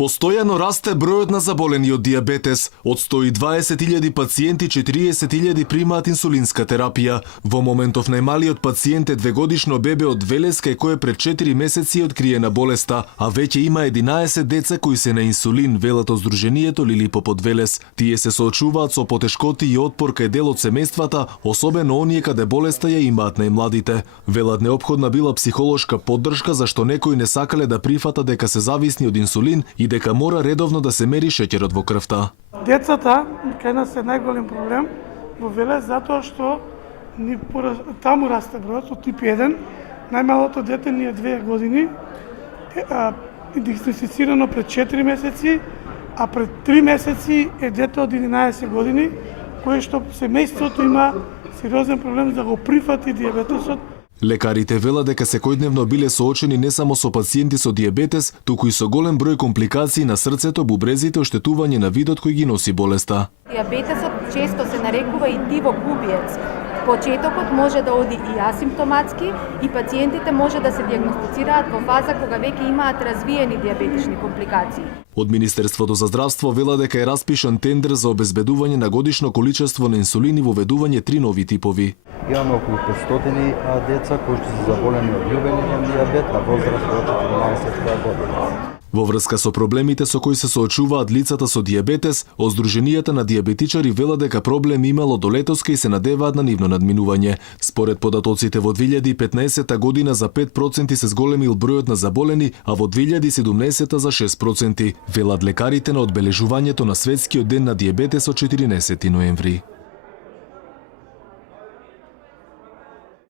Постојано расте бројот на заболени од дијабетес. Од 120.000 пациенти, 40.000 примаат инсулинска терапија. Во моментов најмалиот пациент е 2-годишно бебе од Велес, кај кој пред 4 месеци откриена болеста, а веќе има 11 деца кои се на инсулин, велат од Сдруженијето Лилипоп од Велес. Тие се соочуваат со потешкоти и отпор кај дел од семејствата, особено оние каде болеста ја имаат најмладите. Велат неопходна била психолошка поддршка зашто некои не сакале да прифатат дека се зависни од инсулин и дека мора редовно да се мери шеќерот во крвта. Децата кај нас е најголем проблем во Велес затоа што таму расте бројот од тип 1. Најмалото дете ни е 2 години, диагностицирано пред 4 месеци, а пред 3 месеци е дете од 11 години, кое што семејството има сериозен проблем да го прифати дијабетесот. Лекарите велат дека секојдневно биле соочени не само со пациенти со дијабетес, туку и со голем број компликации на срцето, бубрезите, оштетување на видот кој ги носи болеста. Дијабетесот често се нарекува и дивок-убиец. Почетокот може да оди и асимптоматски и пациентите може да се дијагностицираат во фаза кога веќе имаат развиени дијабетични компликации. Од Министерството за здравство вела дека е распишан тендер за обезбедување на годишно количество на инсулин и воведување 3 нови типови. Имаме околу 500 деца кои што се заболени од јувенилен дијабет на возраст од 14 година. Во врска со проблемите со кои се соочуваат лицата со дијабетес, од Сдруженијата на дијабетичари вела дека проблем имало до летоска и се надеваат на нивно надминување. Според податоците во 2015 година за 5% се зголемил бројот на заболени, а во 2017 за 6%, велат лекарите на одбележувањето на Светскиот ден на дијабетес од 14 ноември.